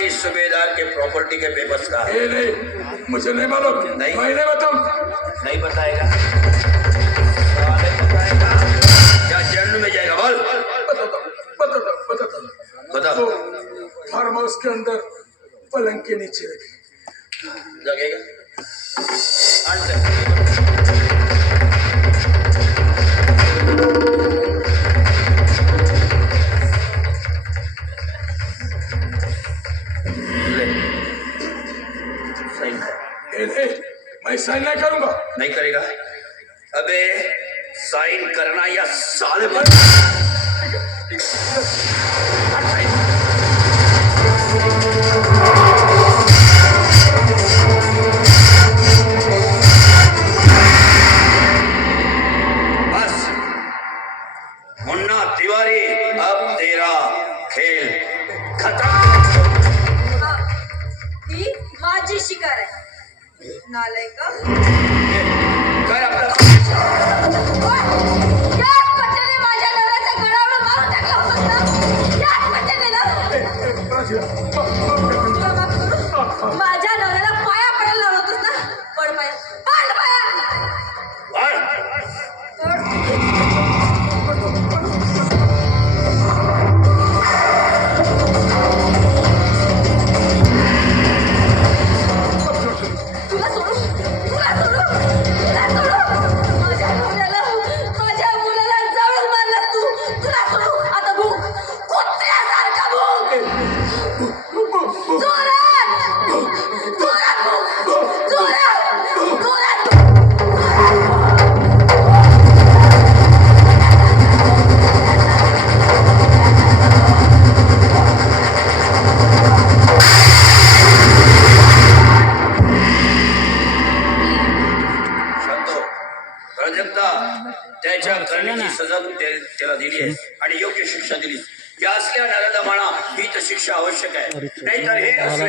बदमाशी सूबेदार के प्रॉपर्टी के पेपर्स का। नहीं, मुझे नहीं मालूम। नहीं, मैं नहीं बताऊं। नहीं बताएगा, साले बताएगा क्या जेल में जाएगा? बोल। बता। तो फार्म हाउस के अंदर पलंग के नीचे लगेगा। मैं साइन नहीं करूंगा। नहीं करेगा? अबे साइन करना या साले मर। बस मुन्ना तिवारी, अब तेरा खेल खत्म। ही माझी शिकार आहे नालायक। काय आपला याच पट्ट्याने माझ्या नवऱ्याच्या गळावर मारून टाकला होतास ना? याच पट्ट्याने ना? तुला माफ करू? माझ्या नवऱ्याला पाया पडायला लावलं होतंस ना? पड पाया, पड पाया, पड. तुला सोडू, तुला सोडू, तुला सोडू. माझ्या नवऱ्याला, माझ्या मुलाला जाळून मारलास तू. तुला सोडू. आता भूक, कुत्र्यासारखा भूक. जोरात, जोरात भूक, जोरात, जोरात. शांतो, प्राजक्ता, त्याच्या करण्याची सजा तू त्याला दिली आहे आणि योग्य शिक्षा दिली. या असल्या नराधमांना ही तर शिक्षा आवश्यक आहे, नाहीतर हे असले